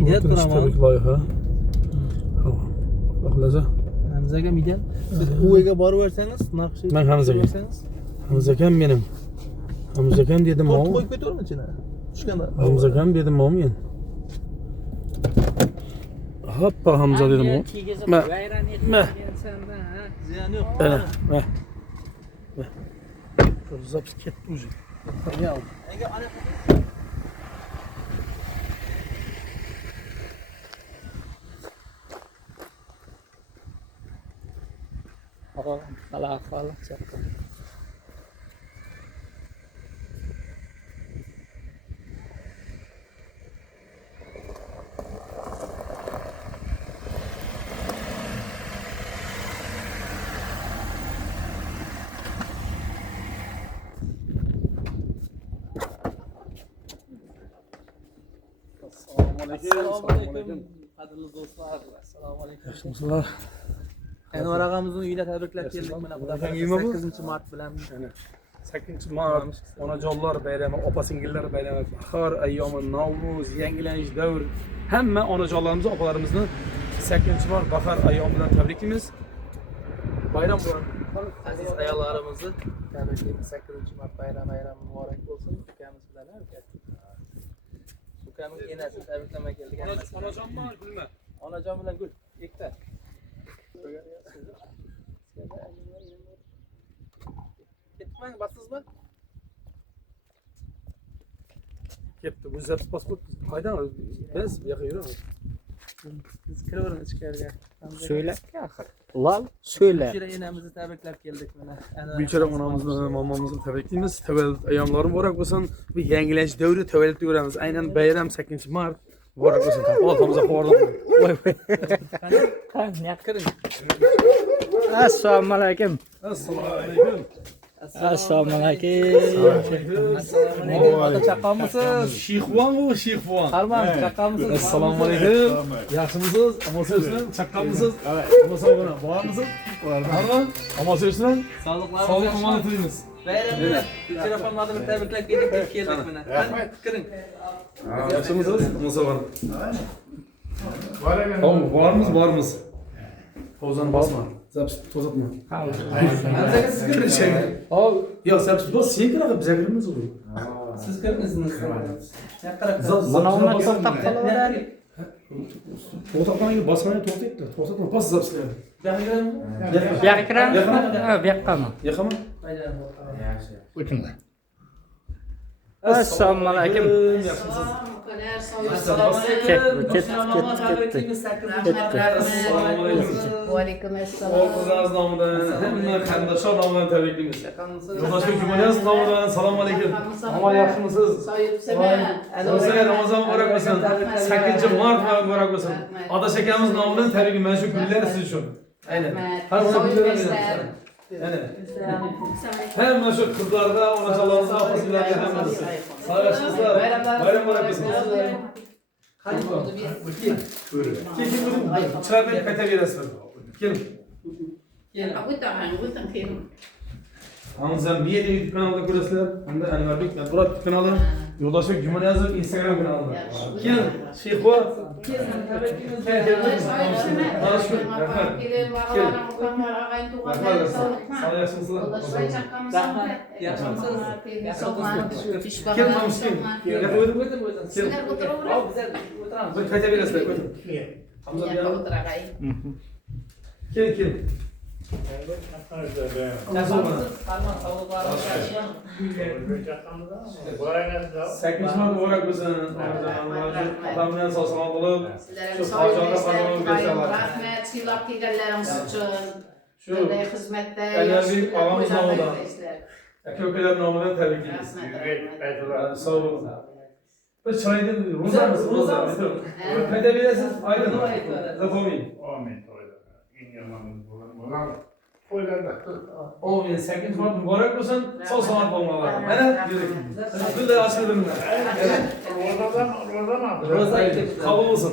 Midyat duraman. Tabii loyiha. Xo'plaza. Hamzaga midyat. Siz uyiga borib versangiz, naqshi. Men Hamzaga. Hamzakam mening. Hamzakam dedim To'rt men. qo'yib ketavermi ichine? Tushganda. Hamzakam dedim men. Hoppa Hamza dedim o. Ziyan yo'q. Ma. Запись ketdi уже. Ya. Ala ahvoli chaqqa. Assalomu alaykum. Qadrli do'stlar. Assalomu alaykum. Yaxshimisilar? Anvar og'amizning uyida tabriklab keldik mana Xudo xohlasa 8-mart bilan. 8-mart onajonlar bayrami, opa-singillar bayrami, bahor ayyomi, Navro'z, yangilanish davr. Hamma onajonlarimizni, opalarimizni 8-mart bahor ayyomi bilan tabriklaymiz. Bayram bo'lsin. Aziz ayollarimizni tabriklaymiz. 8-mart bayrami muborak bo'lsin. Ukamiz bilan ukamning enasini tabriklamak keldik. Onajonmi, gulmi? Onajon bilan gul. Ikkita. Ketmang, bassizmi? Ketdi. Bu zaps pasport qaydan? Biz bu yoqqa yuramiz. Biz kiraveramiz ichkariga. Söyle axir. Lal söyle. Bechora enamizni tabriklab keldik mana. Bechora onamizni, mamamizni tabriklaymiz. Tavallud ayyomlari muborak bo'lsin. Bu yangilanish davri tavallud ko'ramiz. Aynan bayram 8-mart muborak bo'lsin. Alhamza xabarlar. Voy voy. Qani kiring. Assalomu alaykum. Assalomu alaykum. Assalomu alaykum. Ota chaqqanmisiz? Shixvon bu, Shixvon. Harman chaqqanmisiz? Assalomu alaykum. Yaxshimisiz? Amo'sizmi? Chaqqanmisiz? Amo'sizmi? Bormisiz? Harman. Amo'sizmi? Sog'liqlar. Sog'lik omonat tileymiz. Bayramda telefonlarni tabriklab keldik mana. Kiring. Yaxshimisiz? Amo'sizmi? Bormiz. Hovuzani bosma. Zaps to'zatma. Hamzaga siz kiring. Yo'q, zaps bos, sen kiradi, biz kiramiz u. Siz kiringizmi? Mana uni to'xtab qolaveradi. To'xtatmang, bosmani to'xtatdi. To'xtatma, bos zapsni. Bu yoqqa kirami? Ha, bu yoqqami? Yoqami? Yaxshi. O'tinlar. Assalomu alaykum. Yaxshimisiz? Aleyküm assalom. O'zingizning nomidan, hamma qarindoshlar nomidan tabriklaymiz. Yo'ldoshbek Jumaniyazov nomidan assalomu alaykum. Amal yaxshimisiz? Sizlarga Ramazon muborak bo'lsin. 8-mart muborak bo'lsin. Otash akamiz nomidan tabriklayman. Mana shu gullar siz uchun. Aynan. Har bir gullar. Aynan. Hamma shu qizlarga, onajonlarimizga, opa-singillarga hammasi. Sog' yaxshimisizlar? Bayram muborak bo'lsin. Qani bo'ldi bu? Keling, chiqarib qaytaverasizlar. Keling. Hamza Media YouTube kanalida ko'rasizlar. Hamda Anvarbek Matbuot kanali, Yo'ldoshbek Jumaniyazov Instagram kanalida. Keling, Sheyxo. Keling. Sakkizinchi muborak bo'lsin. Odamdan sog'-salomat bo'lib, shu hojatda qazonib bersalar. Rahmat, siylab kelganlarimiz uchun. Shu Bunday xizmatda Anvarбек og'amiz nomidan, aka-ukalar nomidan tabriklaymiz. Sog' bo'ling. Bir chiroyli ro'zamiz. Qayta berasiz? Aydin. Zapomin. Amin. Qo'ylarda. Amin. 8-mart muborak bo'lsin. Sog'-salomat bo'linglar. Mana yurdik. Gullar ochildi. Ro'za Qabul bo'lsin.